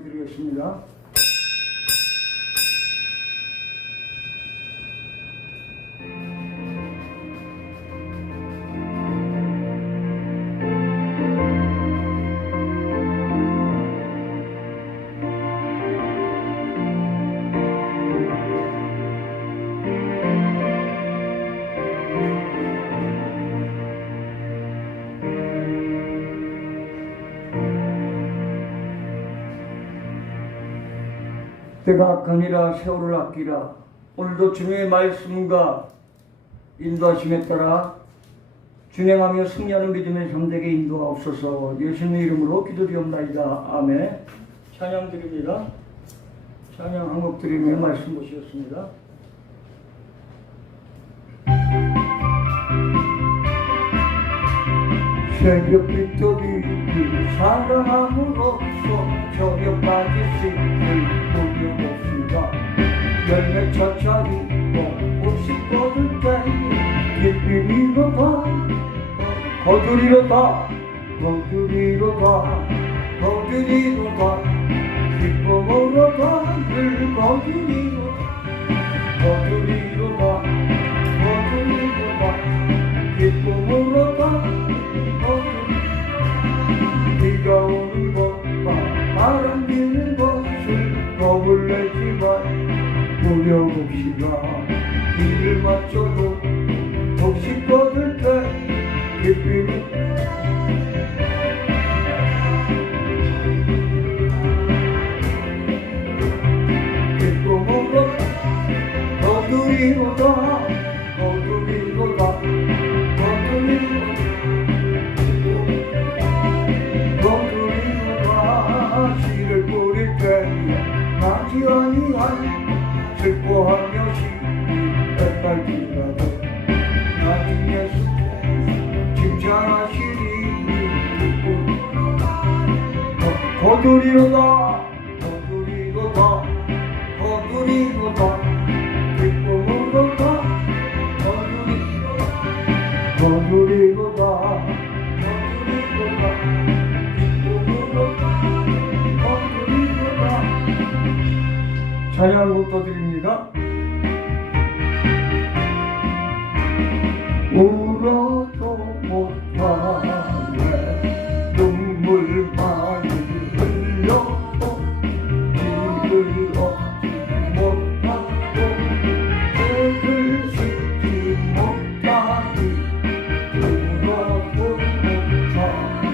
소리 드리겠습니다. 때가 악하니라 세월을 아끼라. 오늘도 주님의 말씀과 인도하심에 따라 준행하며 승리하는 믿음의 삶되게 인도하옵소서. 예수님의 이름으로 기도드리옵나이다. 아멘. 찬양 드립니다. 찬양 한 곡 드리며 말씀 보시겠습니다. 새벽빛도 비비 사랑함으로써 저녁 빠지시길 보려봅시다. 열매 차차리 꽃이 뻗을 때 기쁨이로다 거두리로다 거두리로다 거두리로다 기쁨으로다 늘 거두리로다 거두리로다 거두리로다 기쁨으로다 비가 오는 것과 바람 비는 것을 겁을 내지만 노려봅시다. 이를 맞춰도 혹시 뻗을 때 기쁨이 기쁨으로 거두리로다 거두리로다 씨를 뿌릴 때에 나지 아니한 슬퍼하며 시기 엇갈지라도 나중 예수 칭찬하시니 거두리로다 거두리로다 거두리로다 기쁨으로다 거두리로다 거두리로다 찬양곡 떠드립니다. 울어도 못하네 눈물 많이 흘려도 길을 얻지 못하고 애를 씻지 못하니 울어도 못하네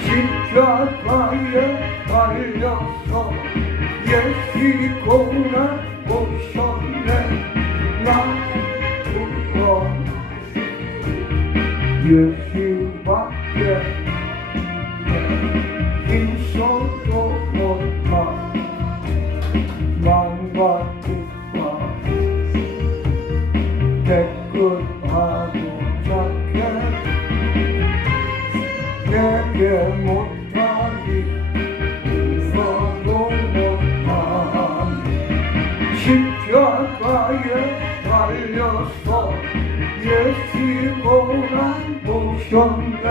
십자가에 달려서 예수고나 오셨네 나도 예수밖에 힘써도 못한 마음과 뜻과 깨끗하고 착해 내게 못하니 십자가에 달려서 예수고나 오셨네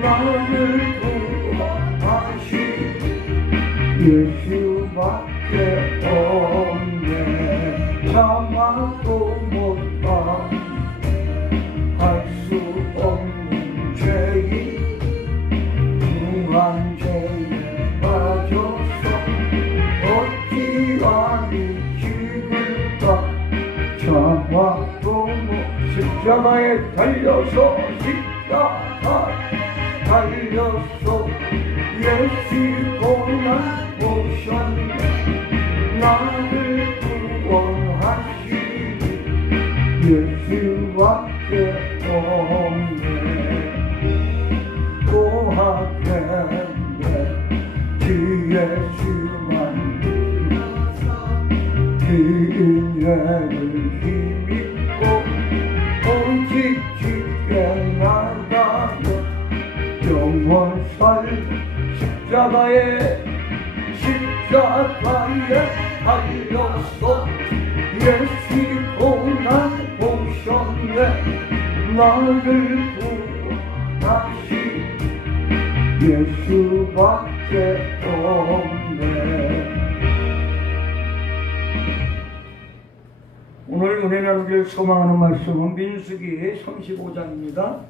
나를 구원하시 예수밖에 없네 참아도 못한 할 수 없는 죄인 중한 죄에 빠져서 어찌 아니 참아도 십자가에 달려서 십자가에 달려서 예수고나 오셨네 나를 구원하시니 예수밖에 없네 또 하겠네 주 예수만 인생을 힘입고 오직 주께 나가며 영원 살 십자가에 달려서 예수 고난 오셨네 나를 구원하시 예수밖에 게 없네. 오늘 은혜 나누기를 소망하는 말씀은 민수기 35장입니다.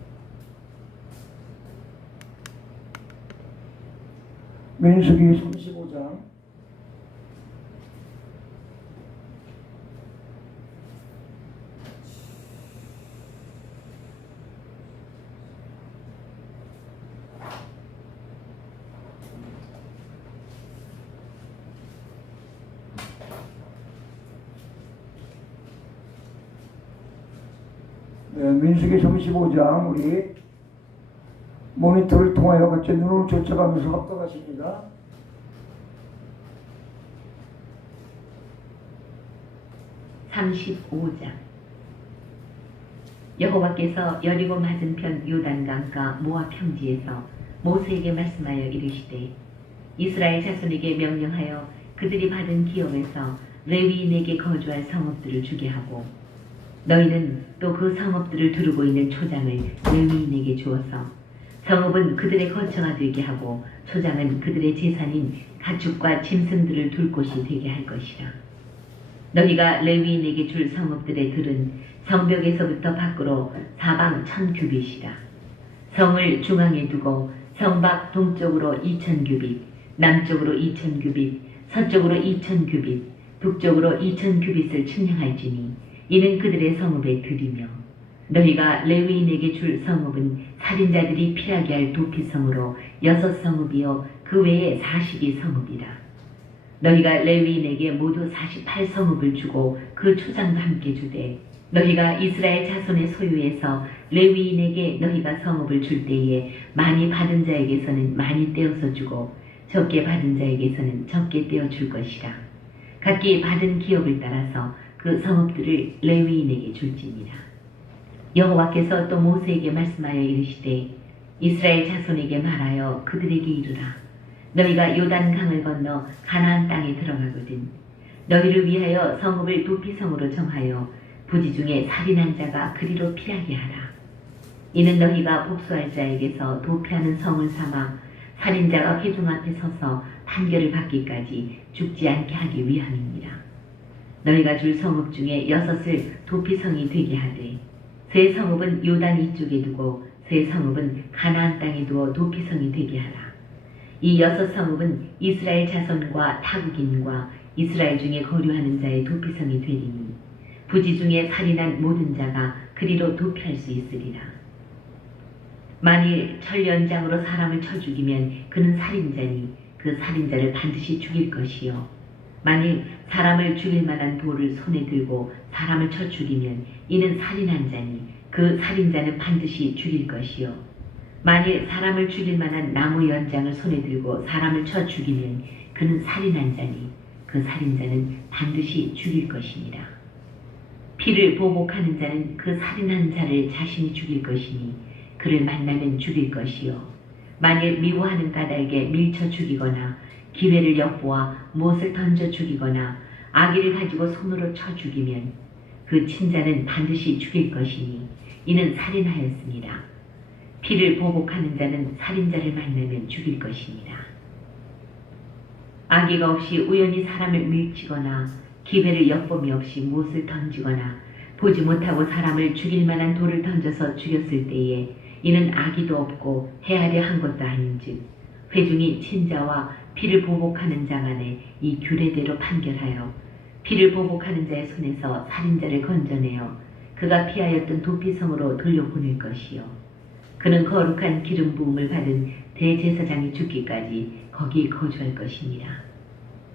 민수기 35장 민수기 35장 우리 모니터를 통하여 같이 눈을 쫓아가면서 합독하십니다. (35장) 여호와께서 여리고 맞은편 요단강가 모압 평지에서 모세에게 말씀하여 이르시되 이스라엘 자손에게 명령하여 그들이 받은 기업에서 레위인에게 거주할 성읍들을 주게 하고 너희는 또 그 성읍들을 두르고 있는 초장을 레위인에게 주어서 성읍은 그들의 거처가 되게 하고 초장은 그들의 재산인 가축과 짐승들을 둘 곳이 되게 할 것이라. 너희가 레위인에게 줄 성읍들의 들은 성벽에서부터 밖으로 사방 1000규빗이라. 성을 중앙에 두고 성밖 동쪽으로 2000규빗, 남쪽으로 2000규빗, 서쪽으로 2000규빗, 북쪽으로 2000규빗을 측량할지니 이는 그들의 성읍의 들이며 너희가 레위인에게 줄 성읍은 살인자들이 피하게 할 도피성으로 6성읍이요 그 외에 42성읍이라. 너희가 레위인에게 모두 48성읍을 주고 그 초장도 함께 주되 너희가 이스라엘 자손의 소유에서 레위인에게 너희가 성읍을 줄 때에 많이 받은 자에게서는 많이 떼어서 주고 적게 받은 자에게서는 적게 떼어 줄 것이라. 각기 받은 기업을 따라서 그 성읍들을 레위인에게 줄지니라. 여호와께서 또 모세에게 말씀하여 이르시되 이스라엘 자손에게 말하여 그들에게 이르라. 너희가 요단강을 건너 가나안 땅에 들어가거든 너희를 위하여 성읍을 도피성으로 정하여 부지 중에 살인한 자가 그리로 피하게 하라. 이는 너희가 복수할 자에게서 도피하는 성을 삼아 살인자가 회중 앞에 서서 판결을 받기까지 죽지 않게 하기 위함이니라. 너희가 줄 성읍 중에 6을 도피성이 되게 하되 세 성읍은 요단 이쪽에 두고 세 성읍은 가나안 땅에 두어 도피성이 되게 하라. 이 6성읍은 이스라엘 자손과 타국인과 이스라엘 중에 거류하는 자의 도피성이 되리니 부지 중에 살인한 모든 자가 그리로 도피할 수 있으리라. 만일 철연장으로 사람을 쳐 죽이면 그는 살인자니 그 살인자를 반드시 죽일 것이요 만일 사람을 죽일 만한 돌을 손에 들고 사람을 쳐 죽이면 이는 살인한 자니 그 살인자는 반드시 죽일 것이요 만일 사람을 죽일 만한 나무 연장을 손에 들고 사람을 쳐 죽이면 그는 살인한 자니 그 살인자는 반드시 죽일 것이니라. 피를 보복하는 자는 그 살인한 자를 자신이 죽일 것이니 그를 만나면 죽일 것이요 만일 미워하는 까닭에 밀쳐 죽이거나 기회를 엿보아 무엇을 던져 죽이거나 아기를 가지고 손으로 쳐 죽이면 그 친자는 반드시 죽일 것이니 이는 살인하였습니다. 피를 보복하는 자는 살인자를 만나면 죽일 것입니다. 아기가 없이 우연히 사람을 밀치거나 기회를 엿봄이 없이 무엇을 던지거나 보지 못하고 사람을 죽일 만한 돌을 던져서 죽였을 때에 이는 아기도 없고 헤아려 한 것도 아닌즉 회중이 친자와 피를 보복하는 자 간에 이 규례대로 판결하여 피를 보복하는 자의 손에서 살인자를 건져내어 그가 피하였던 도피성으로 돌려보낼 것이요 그는 거룩한 기름 부음을 받은 대제사장이 죽기까지 거기 거주할 것이니라.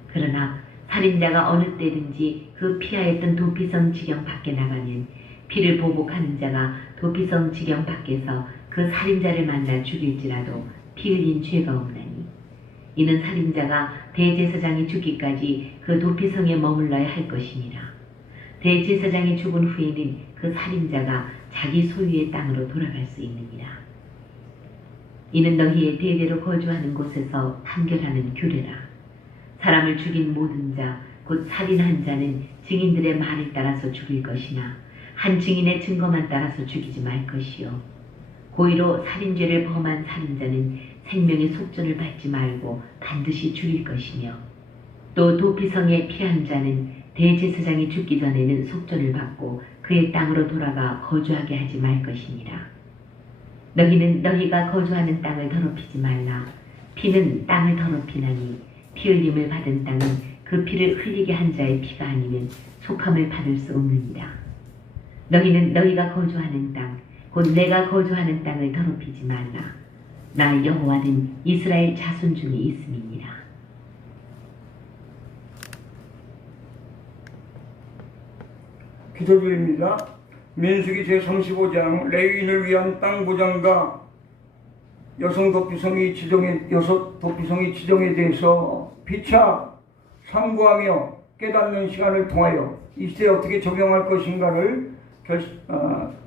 그러나 살인자가 어느 때든지 그 피하였던 도피성 지경 밖에 나가면 피를 보복하는 자가 도피성 지경 밖에서 그 살인자를 만나 죽일지라도 피 흘린 죄가 없나니 이는 살인자가 대제사장이 죽기까지 그 도피성에 머물러야 할 것이니라. 대제사장이 죽은 후에는 그 살인자가 자기 소유의 땅으로 돌아갈 수 있느니라. 이는 너희의 대대로 거주하는 곳에서 판결하는 규례라. 사람을 죽인 모든 자, 곧 살인한 자는 증인들의 말을 따라서 죽일 것이나 한 증인의 증거만 따라서 죽이지 말 것이요 고의로 살인죄를 범한 살인자는 생명의 속전을 받지 말고 반드시 죽일 것이며 또 도피성에 피한 자는 대제사장이 죽기 전에는 속전을 받고 그의 땅으로 돌아가 거주하게 하지 말 것이니라. 너희는 너희가 거주하는 땅을 더럽히지 말라. 피는 땅을 더럽히나니 피 흘림을 받은 땅은 그 피를 흘리게 한 자의 피가 아니면 속함을 받을 수 없느니라. 너희는 너희가 거주하는 땅, 곧 내가 거주하는 땅을 더럽히지 말라. 나 여호와는 이스라엘 자손 중에 있음이니라. 기도드립니다. 민수기 제35장 레위인을 위한 땅 보장과 여섯 도피성의 지정에 대해서 피차 상고하며 깨닫는 시간을 통하여 이 시대에 어떻게 적용할 것인가를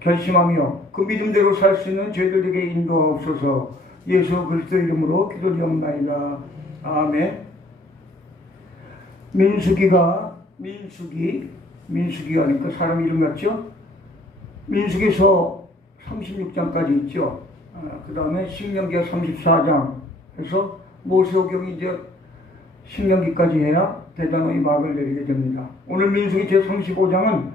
결심하며 그 믿음대로 살 수 있는 저희들에게 인도하옵소서. 예수 그리스도 이름으로 기도드리옵나이다. 아멘. 민수기가 하니까 사람 이름 같죠? 민수기서 36장까지 있죠. 그 다음에 신명기가 34장 해서 모세오경이 이제 신명기까지 해야 대단히 막을 내리게 됩니다. 오늘 민수기 제35장은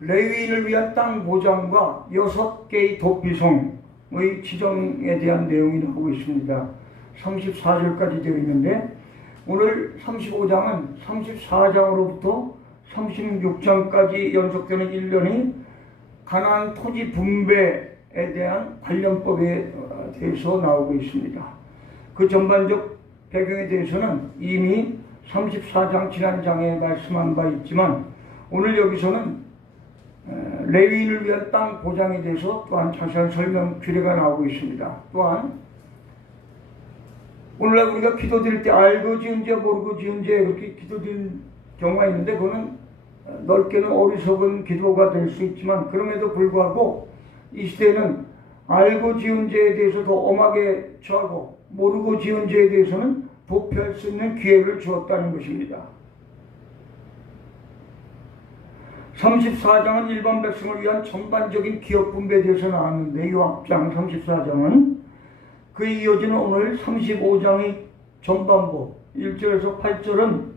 레위인을 위한 땅 보장과 6개의 도피성의 지정에 대한 내용이 나오고 있습니다. 34절까지 되어 있는데 오늘 35장은 34장으로부터 36장까지 연속되는 1년이 가나안 토지 분배에 대한 관련법에 대해서 나오고 있습니다. 그 전반적 배경에 대해서는 이미 34장 지난 장에 말씀한 바 있지만 오늘 여기서는 레위인을 위한 땅 보장에 대해서 또한 자세한 설명 규례가 나오고 있습니다. 또한 오늘날 우리가 기도드릴 때 알고 지은 죄 모르고 지은 죄 그렇게 기도드리는 경우가 있는데 그거는 넓게는 어리석은 기도가 될 수 있지만 그럼에도 불구하고 이 시대에는 알고 지은 죄에 대해서 더 엄하게 처하고 모르고 지은 죄에 대해서는 도피할 수 있는 기회를 주었다는 것입니다. 34장은 일반 백성을 위한 전반적인 기업 분배에 대해서 나왔는데 이 앞장 34장은 그에 이어지는 오늘 35장의 전반부 1절에서 8절은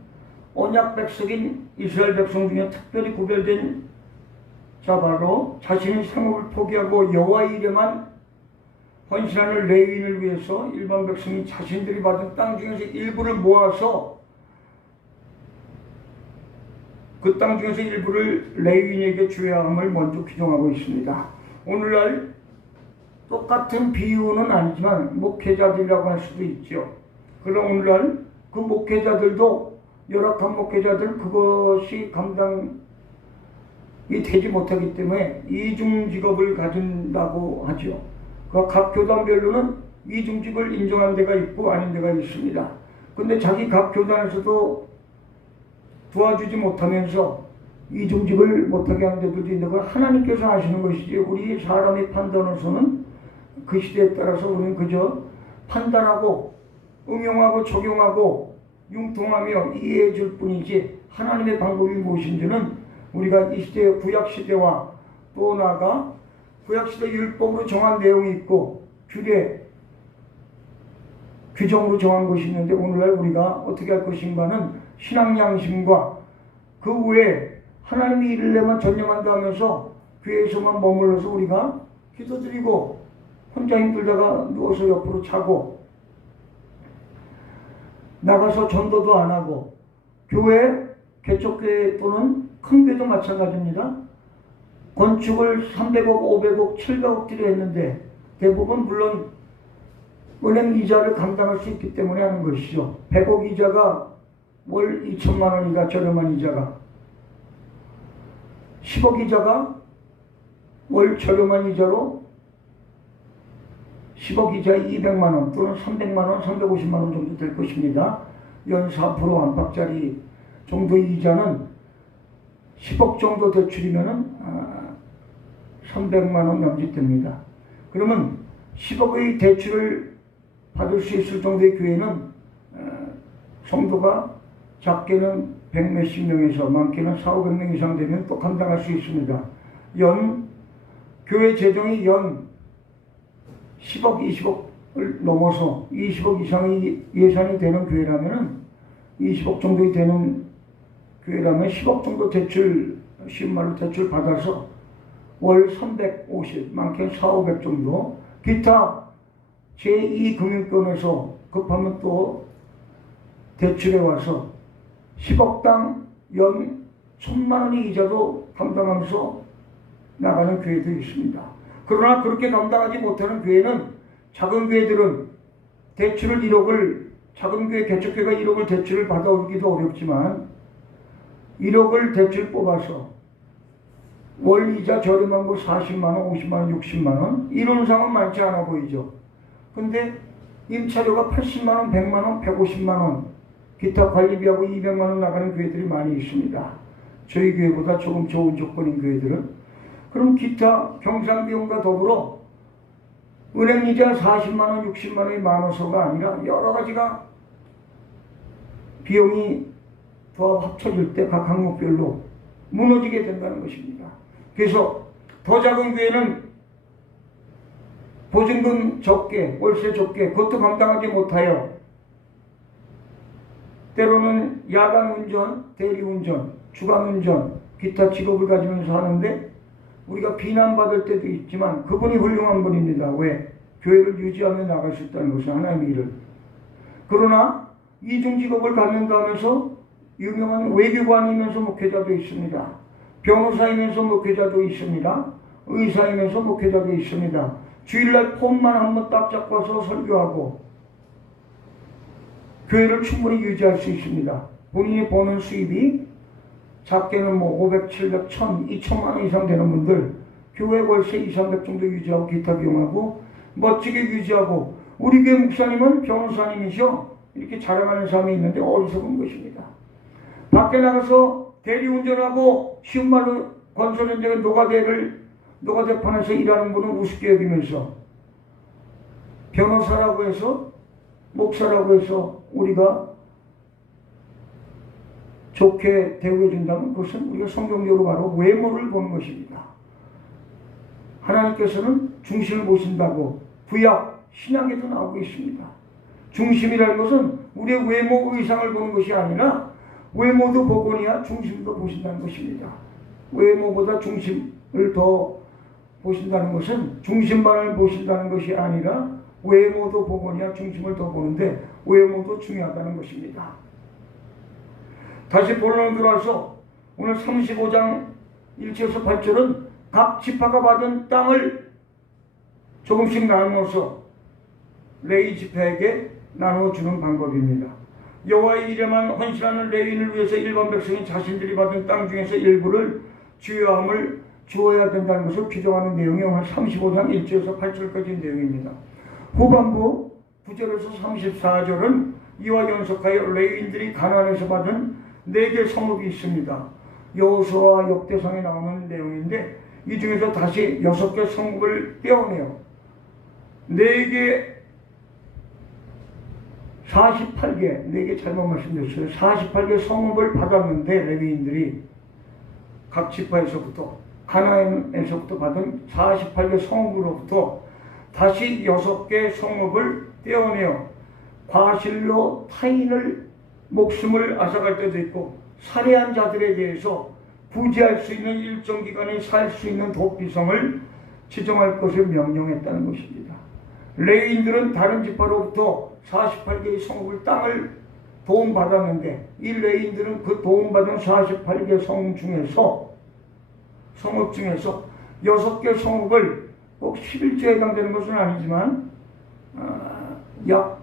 언약 백성인 이스라엘 백성 중에 특별히 구별된 자 바로 자신의 생업을 포기하고 여호와의 일에만 헌신하는 레위인을 위해서 일반 백성이 자신들이 받은 땅 중에서 일부를 모아서 그 땅 중에서 일부를 레위인에게 주어야 함을 먼저 규정하고 있습니다. 오늘날 똑같은 비유는 아니지만 목회자들이라고 할 수도 있죠. 그러나 오늘날 그 목회자들도 열악한 목회자들 그것이 감당이 되지 못하기 때문에 이중 직업을 가진다고 하죠. 각 교단별로는 이중직을 인정한 데가 있고 아닌 데가 있습니다. 근데 자기 각 교단에서도 도와주지 못하면서 이중직을 못하게 하는 데들도 있는데 그건 하나님께서 하시는 것이지 우리 사람의 판단으로서는 그 시대에 따라서 우리는 그저 판단하고 응용하고 적용하고 융통하며 이해해 줄 뿐이지 하나님의 방법이 무엇인지는 우리가 이 시대의 구약시대와 또 나아가 구약시대 율법으로 정한 내용이 있고 규정으로 정한 것이 있는데 오늘날 우리가 어떻게 할 것인가는 신앙 양심과 그 후에 하나님이 이르려면 전념한다 하면서 교회에서만 머물러서 우리가 기도드리고 혼자 힘들다가 누워서 옆으로 자고 나가서 전도도 안 하고 교회 개척교회 또는 큰 교회도 마찬가지입니다. 건축을 300억, 500억, 700억들이 했는데 대부분 물론 은행 이자를 감당할 수 있기 때문에 하는 것이죠. 100억 이자가 월 2천만 원이가 저렴한 이자가 10억 이자가 월 저렴한 이자로 10억 이자에 200만 원 또는 300만 원, 350만 원 정도 될 것입니다. 연 4% 안팎짜리 정도의 이자는 10억 정도 대출이면은 300만 원 남짓됩니다. 그러면 10억의 대출을 받을 수 있을 정도의 교회는 성도가 작게는 100몇십 명에서 많게는 400~500명 이상 되면 또 감당할 수 있습니다. 교회 재정이 연 10억, 20억 넘어서 20억 이상의 예산이 되는 교회라면은 20억 정도 되는 교회라면 10억 정도 대출, 쉬운 말로 대출 받아서 월 350, 많게는 400, 500 정도, 기타 제2금융권에서 급하면 또 대출해 와서 10억당 연 1,000만 원의 이자도 감당하면서 나가는 교회도 있습니다. 그러나 그렇게 감당하지 못하는 교회는, 작은 교회들은 대출을 1억을, 작은 교회 개척교회가 1억을 대출을 받아오기도 어렵지만 1억을 대출 뽑아서 월 이자 저렴한 거 40만 원, 50만 원, 60만 원, 이런 상은 많지 않아 보이죠. 근데 임차료가 80만 원, 100만 원, 150만 원, 기타 관리비하고 200만 원 나가는 교회들이 많이 있습니다. 저희 교회보다 조금 좋은 조건인 교회들은. 그럼 기타 경상비용과 더불어 은행이자 40만 원, 60만 원이 많아서가 아니라 여러 가지가 비용이 더 합쳐질 때 각 항목별로 무너지게 된다는 것입니다. 그래서 더 작은 교회는 보증금 적게, 월세 적게, 그것도 감당하지 못하여 때로는 야간 운전, 대리 운전, 주간 운전, 기타 직업을 가지면서 하는데 우리가 비난받을 때도 있지만 그분이 훌륭한 분입니다. 왜? 교회를 유지하며 나갈 수 있다는 것은 하나님의 일을. 그러나 이중 직업을 갖는다 하면서 유명한 외교관이면서 목회자도 있습니다. 변호사이면서 목회자도 있습니다. 의사이면서 목회자도 있습니다. 주일날 폰만 한번 딱 잡고 와서 설교하고 교회를 충분히 유지할 수 있습니다. 본인이 버는 수입이 작게는 500, 700, 1000, 2000만 원 이상 되는 분들 교회 월세 2, 300 정도 유지하고 기타 비용하고 멋지게 유지하고, 우리 교회 목사님은 변호사님이셔 이렇게 자랑하는 사람이 있는데 어리석은 것입니다. 밖에 나가서 대리운전하고 쉬운 말로 건설현장의 노가대판에서 일하는 분은 우습게 여기면서 변호사라고 해서 목사라고 해서 우리가 좋게 대우해 준다면 그것은 우리가 성경적으로 바로 외모를 보는 것입니다. 하나님께서는 중심을 보신다고 구약 신약에도 나오고 있습니다. 중심이라는 것은 우리의 외모 의상을 보는 것이 아니라 외모도 보거니와 중심도 보신다는 것입니다. 외모보다 중심을 더 보신다는 것은 중심만을 보신다는 것이 아니라 외모도 보거니와 중심을 더 보는데 외모도 중요하다는 것입니다. 다시 본론으로 들어와서 오늘 35장 1절에서 8절은 각 지파가 받은 땅을 조금씩 나누어서 레위 지파에게 나누어주는 방법입니다. 여호와의 이름만 헌신하는 레위인을 위해서 일반 백성이 자신들이 받은 땅 중에서 일부를 주여함을 주어야 된다는 것을 규정하는 내용이 오늘 35장 1절에서 8절까지의 내용입니다. 후반부 9절에서 34절은 이와 연속하여 레위인들이 가나안에서 받은 4개 성읍이 있습니다. 여호수아와 역대상에 나오는 내용인데 이 중에서 다시 6개 성읍을 떼어내요. 4개 48개, 4개 잘못 말씀드렸어요. 48개 성읍을 받았는데 레위인들이 각 지파에서부터 가나안에서부터 받은 48개 성읍으로부터 다시 6개 성읍을 떼어내어 과실로 타인을 목숨을 앗아갈 때도 있고 살해한 자들에 대해서 부지할 수 있는 일정 기간에 살 수 있는 도피성을 지정할 것을 명령했다는 것입니다. 레위인들은 다른 지파로부터 48개의 성읍을 땅을 도움받았는데 이 레위인들은 그 도움받은 48개 성읍 중에서 6개 성읍을 꼭 11조에 해당되는 것은 아니지만 약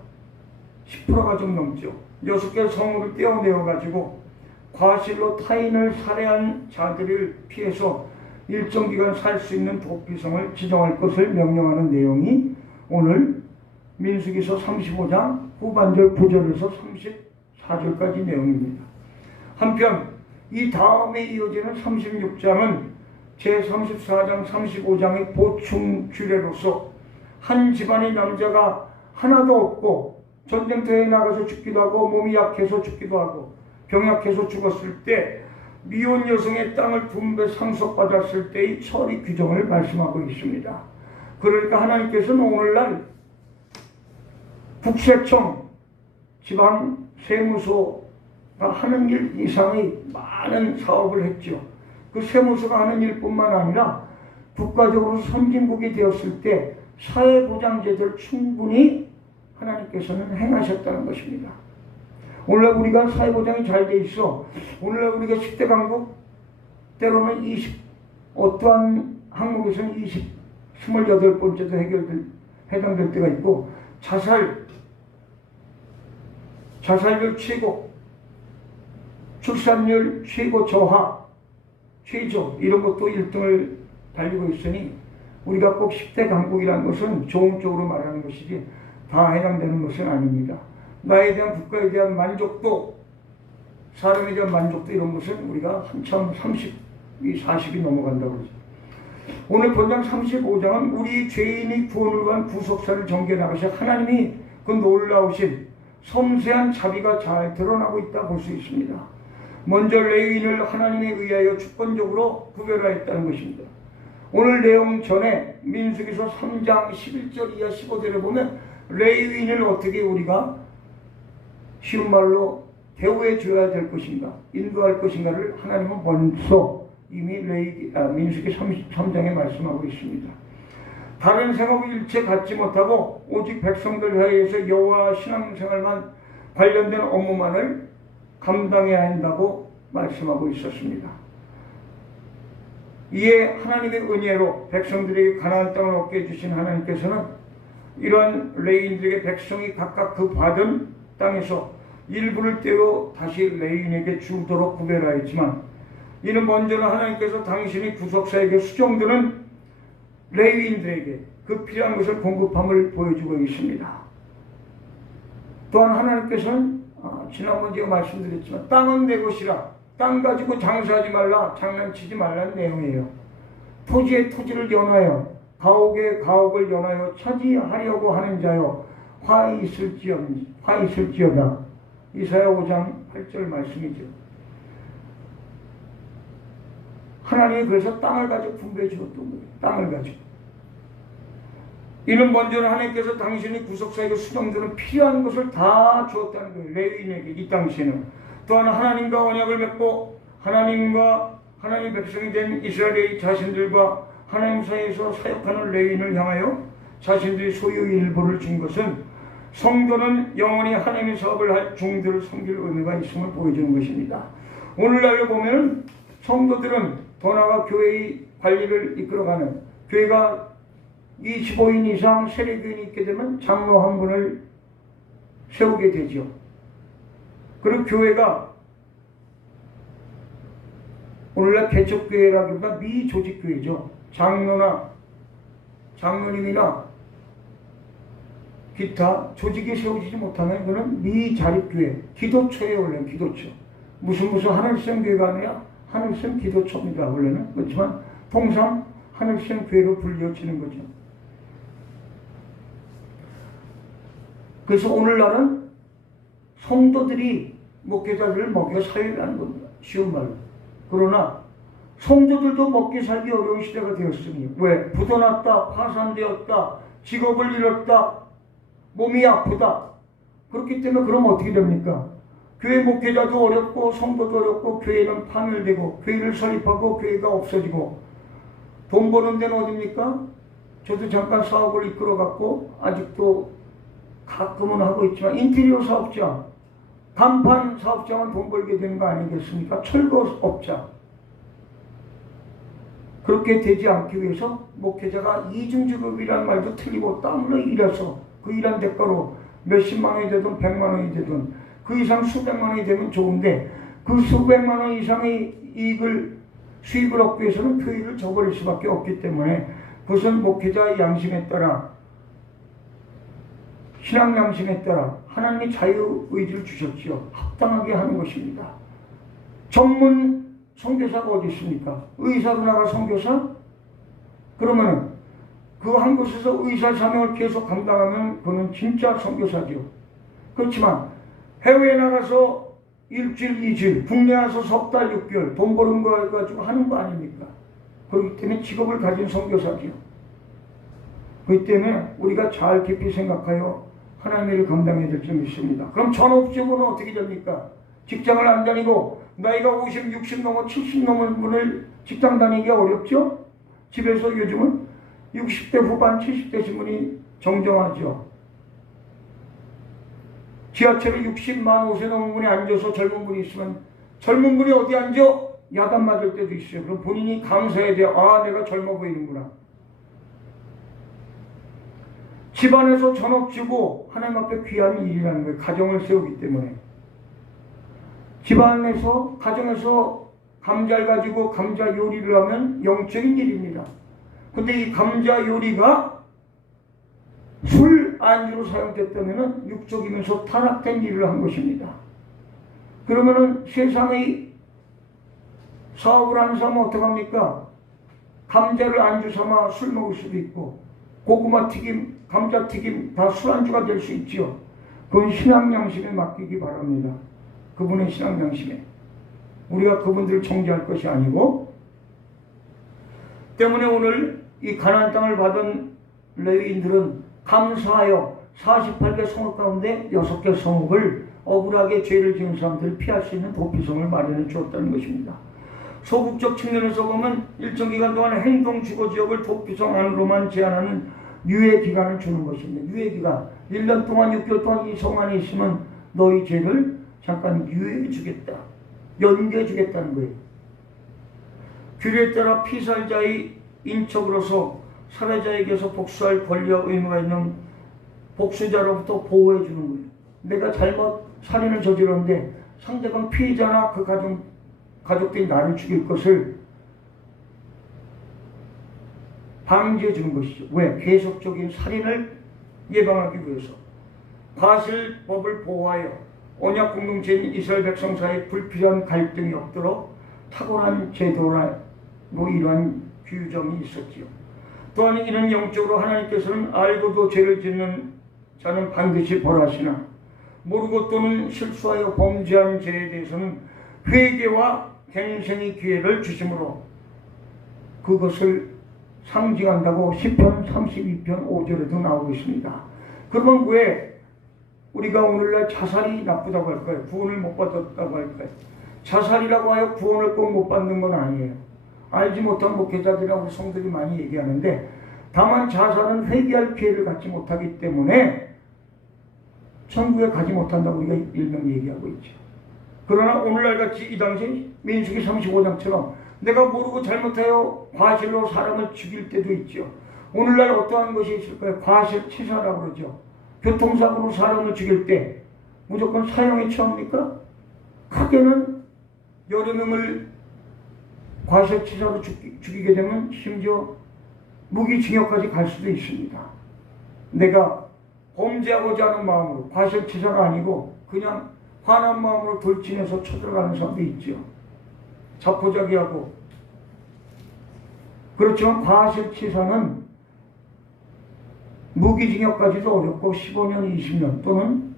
10%가 좀 넘죠. 6개 성읍을 떼어내어가지고 과실로 타인을 살해한 자들을 피해서 일정 기간 살 수 있는 도피성을 지정할 것을 명령하는 내용이 오늘 민수기서 35장 후반절 9절에서 34절까지 내용입니다. 한편 이 다음에 이어지는 36장은 제34장 35장의 보충 규례로서 한 집안의 남자가 하나도 없고 전쟁터에 나가서 죽기도 하고 몸이 약해서 죽기도 하고 병약해서 죽었을 때 미혼 여성의 땅을 분배 상속받았을 때의 처리 규정을 말씀하고 있습니다. 그러니까 하나님께서는 오늘날 국세청, 지방 세무소가 하는 일 이상의 많은 사업을 했죠. 그 세무서가 하는 일뿐만 아니라 국가적으로 선진국이 되었을 때 사회보장제도를 충분히 하나님께서는 행하셨다는 것입니다. 오늘날 우리가 사회보장이 잘 돼 있어. 오늘날 우리가 10대 강국 때로는 어떠한 항목에서는 28번째도 해당될 때가 있고, 자살률 최고, 출산율 최고 저하, 최저 이런 것도 1등을 달리고 있으니 우리가 꼭 10대 강국이라는 것은 좋은 쪽으로 말하는 것이지 다 해당되는 것은 아닙니다. 나에 대한 국가에 대한 만족도, 사람에 대한 만족도 이런 것은 우리가 한참 40이 넘어간다고 그러죠. 오늘 본장 35장은 우리 죄인이 구원을 위한 구속사를 전개해 나가셔 하나님이 그 놀라우신 섬세한 자비가 잘 드러나고 있다 볼 수 있습니다. 먼저 레위인을 하나님에 의하여 주권적으로 구별하였다는 것입니다. 오늘 내용 전에 민수기서 3장 11절 이하 15절에 보면 레위인을 어떻게 우리가 쉬운 말로 대우해 줘야 될 것인가, 인도할 것인가를 하나님은 먼저 이미 민수기 33장에 말씀하고 있습니다. 다른 생업을 일체 갖지 못하고 오직 백성들 사이에서 여호와 신앙생활만 관련된 업무만을 감당해야 한다고 말씀하고 있었습니다. 이에 하나님의 은혜로 백성들에게 가나안 땅을 얻게 해주신 하나님께서는 이러한 레위인들에게 백성이 각각 그 받은 땅에서 일부를 떼어 다시 레위인에게 주도록 구별하였지만, 이는 먼저는 하나님께서 당신이 구속사에게 수종드는 레위인들에게 그 필요한 것을 공급함을 보여주고 있습니다. 또한 하나님께서는 지난번 제가 말씀드렸지만 땅은 내 것이라, 땅 가지고 장사하지 말라, 장난치지 말라는 내용이에요. 토지에 토지를 연하여 가옥에 가옥을 연하여 차지하려고 하는 자여 화 있을지어다. 이사야 5장 8절 말씀이죠. 하나님이 그래서 땅을 가지고 분배해 주었던 거예요. 땅을 가지고. 이는 먼저는 하나님께서 당신이 구속사에게 수정되는 필요한 것을 다 주었다는 거예요. 레위인에게 이 당시에는. 또한 하나님과 언약을 맺고 하나님과 하나님의 백성이 된 이스라엘의 자신들과 하나님 사이에서 사역하는 레위인을 향하여 자신들이 소유의 일부를 준 것은 성도는 영원히 하나님의 사업을 할 종들을 섬길 의미가 있음을 보여주는 것입니다. 오늘날로 보면 성도들은 더 나아가 교회의 관리를 이끌어가는, 교회가 25인 이상 세례교인이 있게 되면 장로 한 분을 세우게 되죠. 그리고 교회가 오늘날 개척교회라기보다 미조직교회죠. 장로님이나 기타 조직이 세워지지 못하면 그는 미자립교회, 기도처에 원래는 기도처. 무슨 하늘샘 교회가 아니라 하늘샘 기도처입니다. 원래는. 그렇지만 통상 하늘샘 교회로 불려지는 거죠. 그래서 오늘날은 성도들이 목회자들을 먹여 살리라는 겁니다. 쉬운 말로. 그러나 성도들도 먹기 살기 어려운 시대가 되었으니, 왜? 부도났다, 파산되었다, 직업을 잃었다, 몸이 아프다. 그렇기 때문에 그럼 어떻게 됩니까? 교회 목회자도 어렵고 성도도 어렵고 교회는 파멸되고 교회를 설립하고 교회가 없어지고, 돈 버는 데는 어딥니까? 저도 잠깐 사업을 이끌어갔고 아직도 가끔은 하고 있지만 인테리어 사업자, 간판 사업자만 돈 벌게 되는 거 아니겠습니까? 철거업자. 그렇게 되지 않기 위해서 목회자가 이중직업이라는 말도 틀리고 땀으로 일해서 그 일한 대가로 몇십만 원이 되든 100만 원이 되든 그 이상 수백만 원이 되면 좋은데, 그 수백만 원 이상의 수입을 얻기 위해서는 교회를 저버릴 수밖에 없기 때문에 그것은 목회자의 양심에 따라, 신앙 양심에 따라 하나님이 자유의지를 주셨지요. 합당하게 하는 것입니다. 전문 선교사가 어디 있습니까? 의사로 나가 선교사? 그러면은 그 한 곳에서 의사 사명을 계속 감당하면 그는 진짜 선교사죠. 그렇지만 해외에 나가서 일주일, 2주일, 국내 와서 석 달, 6개월 돈 버는 거 가지고 하는 거 아닙니까? 그렇기 때문에 직업을 가진 선교사죠. 그렇기 때문에 우리가 잘 깊이 생각하여 하나님의 일을 감당해야 될 점이 있습니다. 그럼 전업주부는 어떻게 됩니까? 직장을 안 다니고 나이가 50, 60 넘어 70 넘은 분을 직장 다니기 어렵죠? 집에서 요즘은 60대 후반 70대신 분이 정정하죠. 지하철에 60만 5세 넘은 분이 앉아서 젊은 분이 있으면 젊은 분이 어디 앉아? 야단 맞을 때도 있어요. 그럼 본인이 감사해야 돼요. 아, 내가 젊어 보이는구나. 집안에서 전업주고 하나님 앞에 귀한 일이라는 거예요. 가정을 세우기 때문에. 집안에서 가정에서 감자를 가지고 감자 요리를 하면 영적인 일입니다. 근데 이 감자 요리가 술 안주로 사용됐다면 육적이면서 타락된 일을 한 것입니다. 그러면은 세상의 사업을 하는 사람은 어떡합니까? 감자를 안주 삼아 술 먹을 수도 있고 고구마 튀김, 감자 튀김 다 술안주가 될 수 있지요. 그건 신앙 양심에 맡기기 바랍니다. 그분의 신앙 양심에. 우리가 그분들을 정죄할 것이 아니고, 때문에 오늘 이 가나안 땅을 받은 레위인들은 감사하여 48개 성읍 가운데 6개 성읍을 억울하게 죄를 지은 사람들을 피할 수 있는 도피성을 마련해 주었다는 것입니다. 소극적 측면에서 보면 일정 기간 동안 행동 주거 지역을 도피성 안으로만 제한하는 유예 기간을 주는 것입니다. 유예 기간. 1년 동안 6개월 동안 이 성 안에 있으면 너희 죄를 잠깐 유예해 주겠다. 연기해 주겠다는 거예요. 규례에 따라 피살자의 인척으로서 살해자에게서 복수할 권리와 의무가 있는 복수자로부터 보호해 주는 거예요. 내가 잘못 살인을 저질렀는데 상대방 피해자나 그 가족들이 나를 죽일 것을 방지해 주는 것이죠. 왜? 계속적인 살인을 예방하기 위해서. 과실법을 보호하여 언약 공동체인 이스라엘 백성 사이에 불필요한 갈등이 없도록 탁월한 제도로 이러한 규정이 있었지요. 또한 이는 영적으로 하나님께서는 알고도 죄를 짓는 자는 반드시 벌하시나 모르고 또는 실수하여 범죄한 죄에 대해서는 회개와 갱생의 기회를 주심으로 그것을 상징한다고 시편 32편 5절에도 나오고 있습니다. 그러면 왜 우리가 오늘날 자살이 나쁘다고 할까요? 구원을 못 받았다고 할까요? 자살이라고 하여 구원을 꼭 못 받는 건 아니에요. 알지 못한 목회자들이라고 성들이 많이 얘기하는데, 다만 자살은 회개할 기회를 갖지 못하기 때문에 천국에 가지 못한다고 우리가 일명 얘기하고 있죠. 그러나 오늘날 같이 이 당시 민수기 35장처럼 내가 모르고 잘못하여 과실로 사람을 죽일 때도 있죠. 오늘날 어떠한 것이 있을까요? 과실치사라고 그러죠. 교통사고로 사람을 죽일 때 무조건 사형에 처합니까? 크게는 여러 명을 과실치사로 죽이게 되면 심지어 무기징역까지 갈 수도 있습니다. 내가 범죄하고자 하는 마음으로, 과실치사가 아니고 그냥 화난 마음으로 돌진해서 쳐들어가는 사람도 있죠. 자포자기하고. 그렇지만 과실치사는 무기징역까지도 어렵고 15년, 20년 또는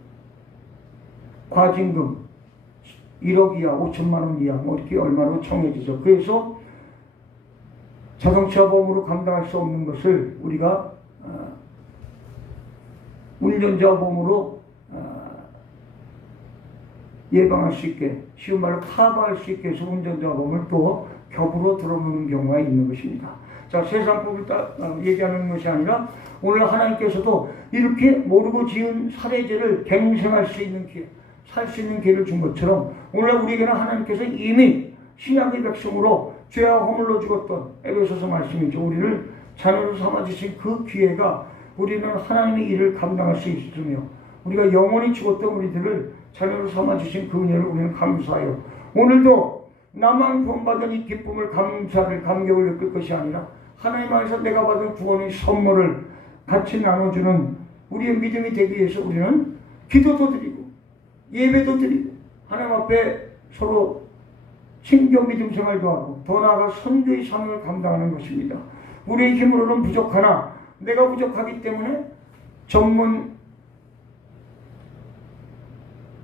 과징금 1억 이하, 5천만 원 이하 뭐 이렇게 얼마로 정해지죠. 그래서 자동차 보험으로 감당할 수 없는 것을 우리가 운전자 보험으로 예방할 수 있게, 쉬운 말로 커버할 수 있게 해서 운전자 보험을 또 겹으로 들어놓는 경우가 있는 것입니다. 자, 세상법을 얘기하는 것이 아니라 오늘 하나님께서도 이렇게 모르고 지은 살해죄를 갱생할 수 있는 기회, 살 수 있는 기회를 준 것처럼 오늘 우리에게는 하나님께서 이미 신약의 백성으로 죄와 허물로 죽었던 에베소서 말씀이죠. 우리를 자녀로 삼아주신 그 기회가 우리는 하나님의 일을 감당할 수 있으며 우리가 영원히 죽었던 우리들을 자녀로 삼아주신 그 은혜를 우리는 감사해요. 오늘도 나만 구원받은 이 기쁨을 감사를 감격을 느낄 것이 아니라 하나님 안에서 내가 받은 구원의 선물을 같이 나눠주는 우리의 믿음이 되기 위해서 우리는 기도도 드리고 예배도 드리고 하나님 앞에 서로 신교 믿음 생활도 하고 더 나아가 선교의 사명을 감당하는 것입니다. 우리의 힘으로는 부족하나 내가 부족하기 때문에 전문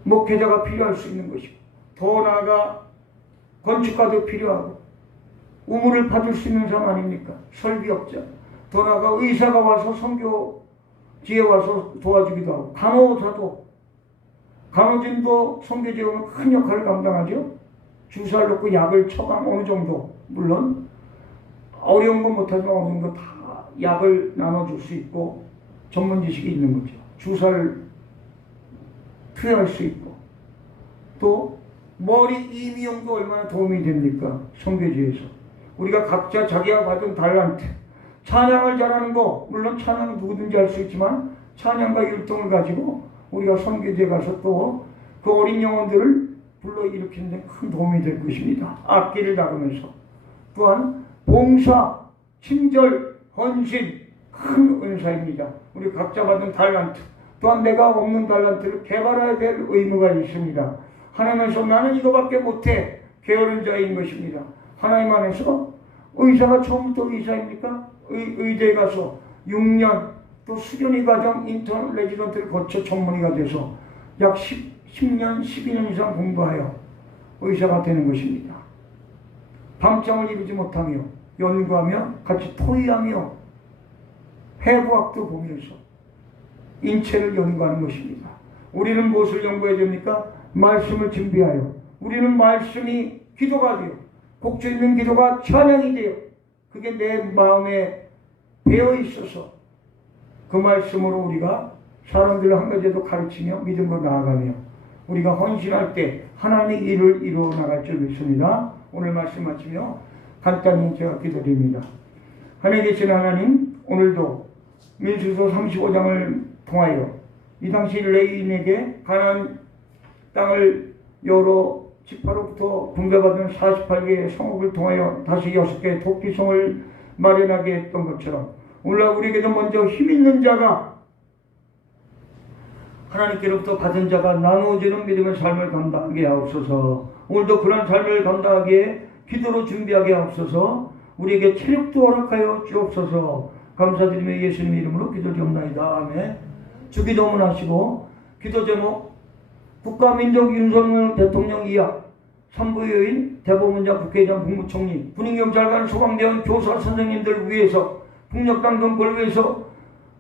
목회자가 필요할 수 있는 것이고 더 나아가 건축가도 필요하고 우물을 파줄 수 있는 사람 아닙니까? 설비업자. 더 나아가 의사가 와서 선교 지에 와서 도와주기도 하고, 간호사도, 간호진도 선교지에 오면 큰 역할을 감당하죠. 주사를 놓고 약을 처방 어느 정도, 물론 어려운 건 못하지만 어느 정도 다 약을 나눠줄 수 있고 전문 지식이 있는 거죠. 주사를 투여할 수 있고, 또 머리 이미용도 얼마나 도움이 됩니까? 선교지에서 우리가 각자 자기가 받은 달란트, 찬양을 잘하는 거, 물론 찬양은 누구든지 할 수 있지만 찬양과 율동을 가지고 우리가 선교지에 가서 또 그 어린 영혼들을 불러일으키는 데 큰 도움이 될 것입니다. 악기를 다루면서. 또한 봉사, 친절, 헌신, 큰 은사입니다. 우리 각자 받은 달란트, 또한 내가 없는 달란트를 개발해야 될 의무가 있습니다. 하나님께서 나는 이거밖에 못해 게으른 자인 것입니다. 하나님 안에서 의사가 처음부터 의사입니까? 의대에 가서 6년 또 수련의 과정 인턴 레지던트를 거쳐 전문의가 돼서 약 10년, 12년 이상 공부하여 의사가 되는 것입니다. 밤잠을 이루지 못하며 연구하며 같이 토의하며 해부학도 보면서 인체를 연구하는 것입니다. 우리는 무엇을 연구해야 됩니까? 말씀을 준비하여 우리는 말씀이 기도가 되어 곡조 있는 기도가 찬양이 되어 그게 내 마음에 배어 있어서 그 말씀으로 우리가 사람들을 한 가지도 가르치며 믿음으로 나아가며 우리가 헌신할 때 하나님의 일을 이루어 나갈 줄 믿습니다. 오늘 말씀 마치며 간단히 제가 기도드립니다. 하늘에 계신 하나님, 오늘도 민수서 35장을 통하여 이 당시 레위인에게 가나안 땅을 여러 지파로부터 분배받은 48개의 성읍을 통하여 다시 6개의 토끼성을 마련하게 했던 것처럼 오늘날 우리에게도 먼저 힘있는 자가 하나님께로부터 받은 자가 나누어지는 믿음의 삶을 감당하게 하옵소서. 오늘도 그런 삶을 감당하기에 기도로 준비하게 하옵소서. 우리에게 체력도 허락하여 주옵소서. 감사드리며 예수님 이름으로 기도드리옵나이다. 아멘. 주기도문 하시고 기도 제목 국가민족 윤석열 대통령 이하 산부요인 대법원장 국회의장 국무총리 군인경찰관 소방대원 교사 선생님들 위해서 북녘강동벌 위해서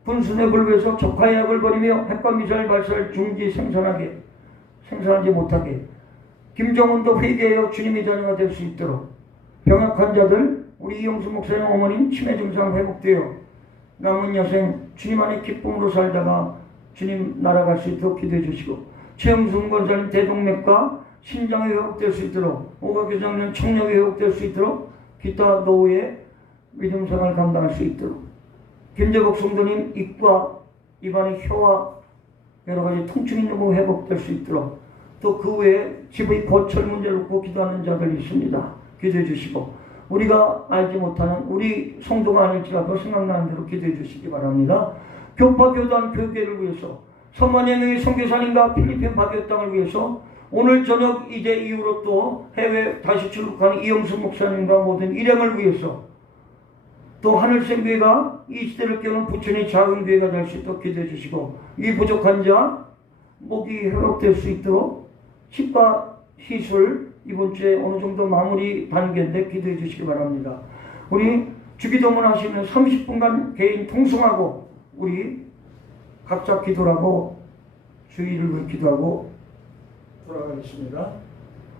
분순회벌 위해서 적화약을 벌이며 핵과미사일 발사를 중지 생산하지 못하게 김정은도 회개하여 주님의 자녀가 될 수 있도록 병역 환자들 우리 이용수 목사님 어머님 치매 증상 회복되어 남은 여생 주님 안에 기쁨으로 살다가 주님 날아갈 수 있도록 기도해 주시고 최영순 권사님 대동맥과 신장이 회복될 수 있도록 오각교장님 청력이 회복될 수 있도록 기타 노후의 믿음생활을 감당할 수 있도록 김재복 성도님 입과 입안의 혀와 여러가지 통증 있는 거 회복될 수 있도록 또 그 외에 집의 거철 문제를 놓고 기도하는 자들이 있습니다. 기도해 주시고 우리가 알지 못하는 우리 성도가 아닐지라도 생각나는 대로 기도해 주시기 바랍니다. 교파 교단 교계를 위해서 3만여 명의 선교사님과 필리핀 바교 땅을 위해서 오늘 저녁 이제 이후로 또 해외 다시 출국하는 이영수 목사님과 모든 일행을 위해서 또 하늘생교회가 이 시대를 깨우는 부천의 작은 교회가 될 수 있도록 기도해 주시고 이 부족한 자 목이 회복될 수 있도록 치과 시술 이번 주에 어느 정도 마무리 단계인데 기도해 주시기 바랍니다. 우리 주기도문 하시면 30분간 개인 통성하고 우리 각자 기도하고 주의를 위해 기도하고 돌아가겠습니다.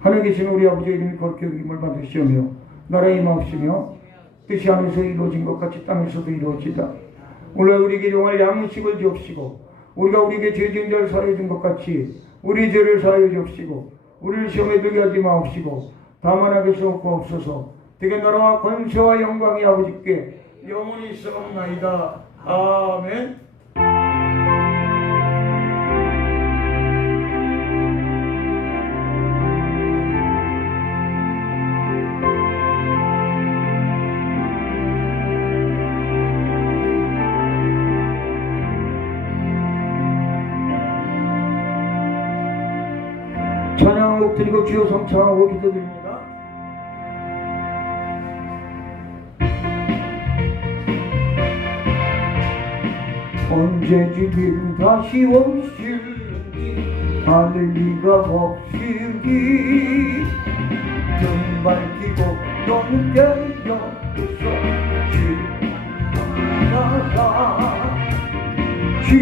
하늘에 계신 우리 아버지의 이름이 거룩히 여김을 받으시오며 나라의 임하옵시며 뜻이 하늘에서 이루어진 것 같이 땅에서도 이루어지다. 오늘 우리에게 용할 양식을 주옵시고 우리가 우리에게 죄 지은 자를 사하여 준 것 같이 우리 죄를 사하여 주옵시고 우리를 시험에 들게 하지 마옵시고 다만 하게서 없옵소서. 되게 나라와 권세와 영광이 아버지께 영원히 있사옵나이다. 아멘. 찬양곡 드리고 주여 성창하고 기도드립니다. 언제쯤 다시 오실지 아는 리가 없으리 등 밝히고 너는 깨어있어 주나가 주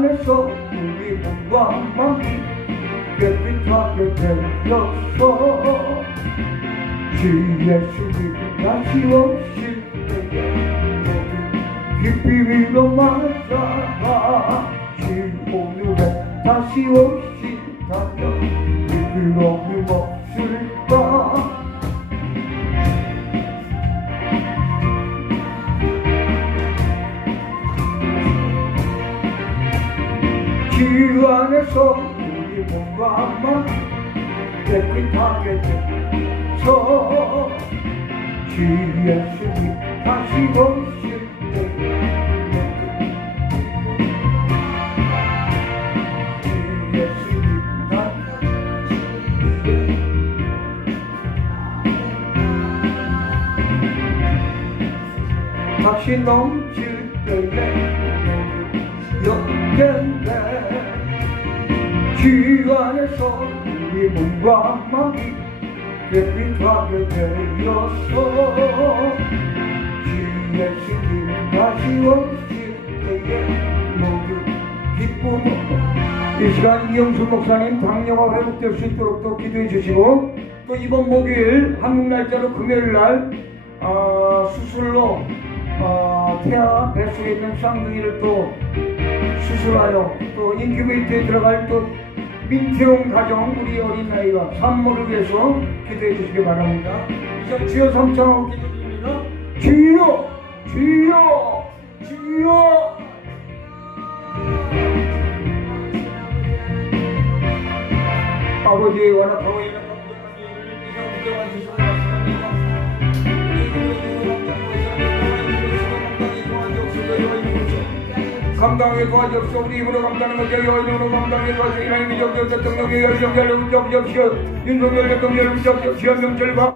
안에서 우리 몸과 마음이 깨끗하게 되었어. 주 예수님 다시 오실 때에 모두 깊이 위로 맞아가. 주 오늘에 다시 오신다면 부끄러움이 없을까. 주 안에서 우리 몸과 마음 깨끗하게 돼서 주 예수님 다시 오실 때에 주 예수님 다시 넘칠 때에 영견대 주 안에서 우리 몸과 마음이 깨끗하게 되었어. 주 예수님 다시 오실 때에 모두 기쁨으로. 이 시간 이영수 목사님 당뇨가 회복될 수 있도록 또 기도해 주시고, 또 이번 목요일 한국 날짜로 금요일 날 수술로 태아 뱃속에 있는 쌍둥이를 또 수술하여 또 인큐베이터에 들어갈 또 민태용 가정 우리 어린아이와 산모를 위해서 기도해 주시기 바랍니다. 이제 주여 삼창하고 기도드립니다. 주여 주여 주여. 아버지의 원하고 있는 감당하게 도와주옵소서. 우리 입으로 감당하는 것이 여인으로 감당하게 도와주옵소서. 이라는 미적적 대통령의 열정결을 붙잡으시옵시오. 윤석열 대통령을 붙잡으시옵시오. 명철과